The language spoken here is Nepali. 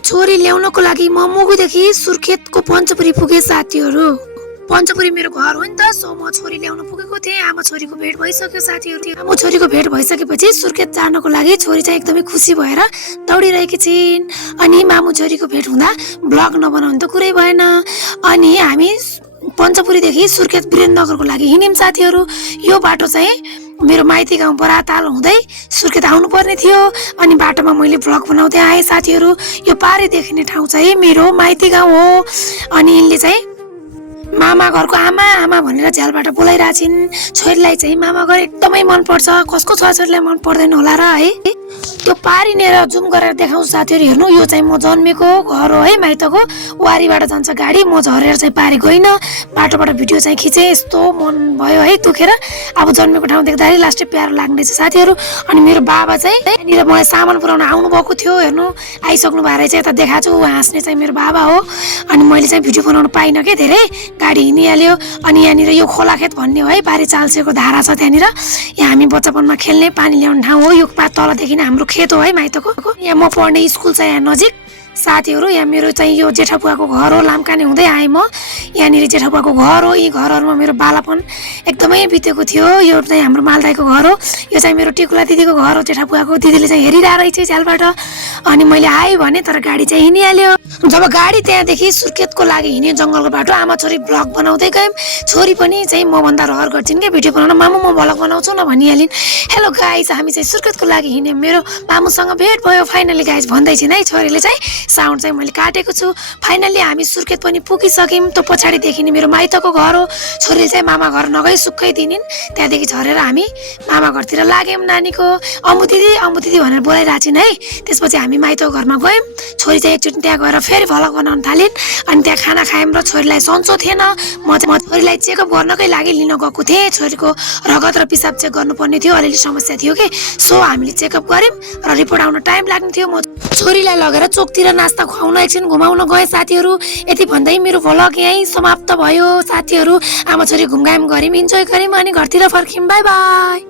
छोरी ल्याउनको लागि म मुगुदेखि सुर्खेतको पञ्चपुरी पुगे साथीहरू। पञ्चपुरी मेरो घर हो नि त, सो म छोरी ल्याउन पुगेको थिएँ। आमा छोरीको भेट भइसक्यो साथीहरू। आमा छोरीको भेट भइसकेपछि सुर्खेत जानको लागि छोरी चाहिँ एकदमै खुसी भएर दौडिरहेकी छिन्। अनि मामु छोरीको भेट हुँदा ब्लग नबनाउनु त कुरै भएन। अनि हामी पञ्चपुरीदेखि सुर्खेत वीरेन्द्रनगरको लागि हिँड्यौँ साथीहरू। यो बाटो चाहिँ मेरो माइती गाउँ बराताल हुँदै सुर्खेत आउनु पर्ने थियो। अनि बाटोमा मैले भ्लग बनाउँदै आएँ साथीहरू। यो पारी देखिने ठाउँ चाहिँ मेरो माइती गाउँ हो। अनि यिनले चाहिँ मामा घरको आमा आमा भनेर झ्यालबाट बोलाइरहेछिन्। छोरीलाई चाहिँ मामा घर एकदमै मनपर्छ। कसको छोराछोरीलाई मन पर्दैन होला र है। त्यो पारिनेर जुम गरेर देखाउँछु साथीहरू, हेर्नु यो चाहिँ म जन्मेको घर हो है, माइतको वारीबाट जान्छ गाडी। म झरेर चाहिँ पारि गइनँ, बाटोबाट भिडियो चाहिँ खिचेँ। यस्तो मन भयो है दुखेर। अब जन्मेको ठाउँ देख्दाखेरि लास्टै प्यारो लाग्नेछ साथीहरू। अनि मेरो बाबा चाहिँ यहाँनिर मलाई सामान पुऱ्याउन आउनुभएको थियो। हेर्नु आइसक्नु भएर चाहिँ यता देखाएको छु, हाँस्ने चाहिँ मेरो बाबा हो। अनि मैले चाहिँ भिडियो बनाउन पाइनँ कि धेरै, गाडी हिँडिहाल्यो। अनि यहाँनिर यो खोलाखेत भन्ने हो है, पारी चाल्सेको धारा छ त्यहाँनिर। यहाँ हामी बच्चापनमा खेल्ने पानी ल्याउने ठाउँ हो। यो तलदेखि नै हाम्रो खेत हो है माइतको। यहाँ म पढ्ने स्कुल चाहिँ यहाँ नजिक साथीहरू। यहाँ मेरो चाहिँ यो जेठाबुवाको घर हो। लामकाने हुँदै आएँ म। यहाँनिर जेठाबुवाको घर हो। यी घरहरूमा मेरो बालापन एकदमै बितेको थियो। यो चाहिँ हाम्रो मालदाईको घर हो। यो चाहिँ मेरो टिकुला दिदीको घर हो। जेठाबुवाको दिदीले चाहिँ हेरिरहेको रहेछ झ्यालबाट। अनि मैले आएँ भने तर गाडी चाहिँ हिँडिहाल्यो। जब गाडी त्यहाँदेखि सुर्खेतको लागि हिँड्यो जङ्गलको बाटो, आमा छोरी भ्लग बनाउँदै गयौँ। छोरी पनि चाहिँ मभन्दा रहर गर्छिन् क्या भिडियो बनाउन। मामु म भ्लग बनाउँछु न भनिहालिन्। हेलो गाइज, हामी चाहिँ सुर्खेतको लागि हिँड्यौँ। मेरो मामुसँग भेट भयो फाइनली गाइज भन्दै छिन् है। छोरीले चाहिँ साउन्ड चाहिँ मैले काटेको छु। फाइनली हामी सुर्खेत पनि पुगिसक्यौँ। त्यो पछाडि देखिने मेरो माइतको घर हो। छोरीले चाहिँ मामा घर नगई सुक्खै दिनिन्। त्यहाँदेखि झरेर हामी मामा घरतिर लाग्यौँ। नानीको अम्बु दिदी भनेर बोलाइरहेको छिन् है। त्यसपछि हामी माइतको घरमा गयौँ। छोरी चाहिँ एकचोटि त्यहाँ गएर फेरि भ्लग बनाउन थालिन्। अनि त्यहाँ खाना खायौँ र छोरीलाई सन्चो थिएन। म छोरीलाई चेकअप गर्नकै लागि लिन गएको थिएँ। छोरीको रगत र पिसाब चेक गर्नुपर्ने थियो, अलिअलि समस्या थियो कि। सो हामीले चेकअप गऱ्यौँ र रिपोर्ट आउन टाइम लाग्ने थियो। म छोरीलाई लगेर चोकतिर नास्ता खुवाउन एकछिन घुमाउन गएँ साथीहरू। यति भन्दै मेरो भ्लग यहीँ समाप्त भयो साथीहरू। आमा छोरी घुमघाम गऱ्यौँ, इन्जोय गऱ्यौँ अनि घरतिर फर्क्यौँ। By by.